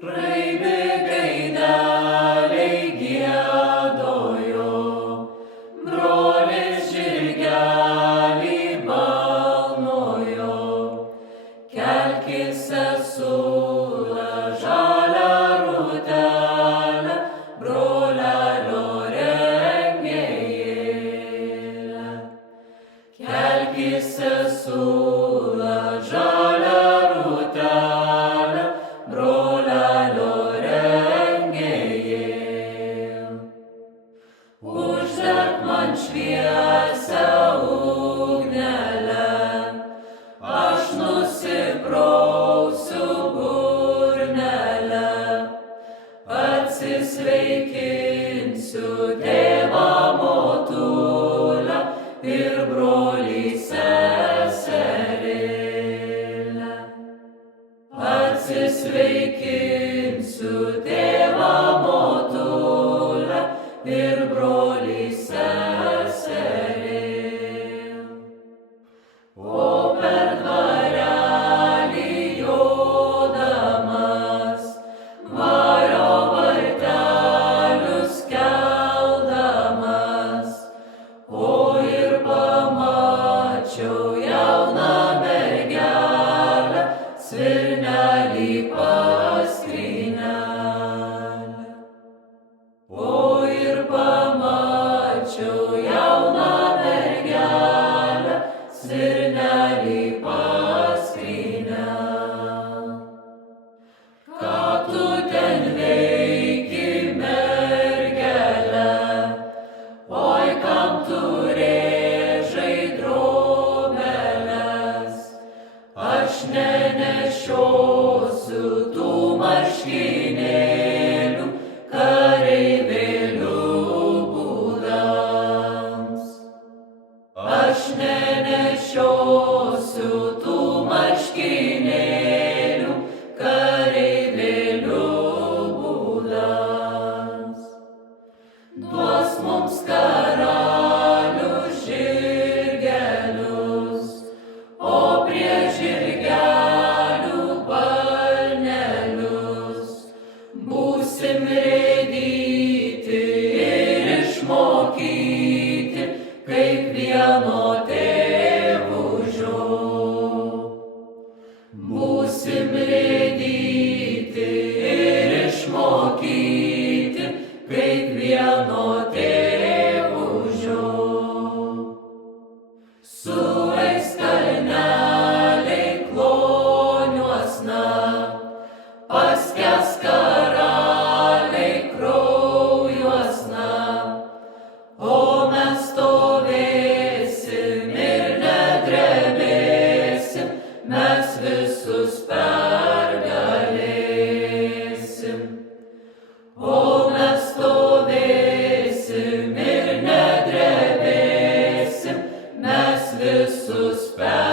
Raibi gaideliai giedojo, brolis žirgelį balnojo. Kelkis sesulą žalią rūtelę, brolelio rengėjėlę. Kelkis sesulą žalią rūtelę, brolelio rengėjėlę. Uždek man šviesią ugnelę, aš nusiprausiu burnelę, atsisveikinsiu tėvą motulę ir brolį seserėlę. Atsisveikinsiu tėvą motulę ir brolį seserėlę. O per dvarelį jodamas, vario vartelius keldamas, o ir pamačiau jauną mergelę, svirnelį pas skrynelę. O ir pamačiau jauną mergelę, svirnelį pas skrynelę. Ką tu ten veiki, mergele? Oi, kam tu rėžai drobeles? Aš nenešiosiu tų marškinėlių kareivėlių būdams. Aš nenešiosiu tų marškinėlių kareivėlių būdams. Duos mums karalius žirgelius, o prie žirgelių balnelius. Būsim rėdyti ir išmokyti, kaip vieno tėvužio. Būsim rėdyti ir išmokyti, kaip vieno tėvužio. Sueis kalneliai kloniuosna, paskęs karaliai kraujuosna, o mes stovėsim ir nedrebėsim, mes visus pergalėsim. O mes stovėsim ir nedrebėsim, mes visus pergalėsim.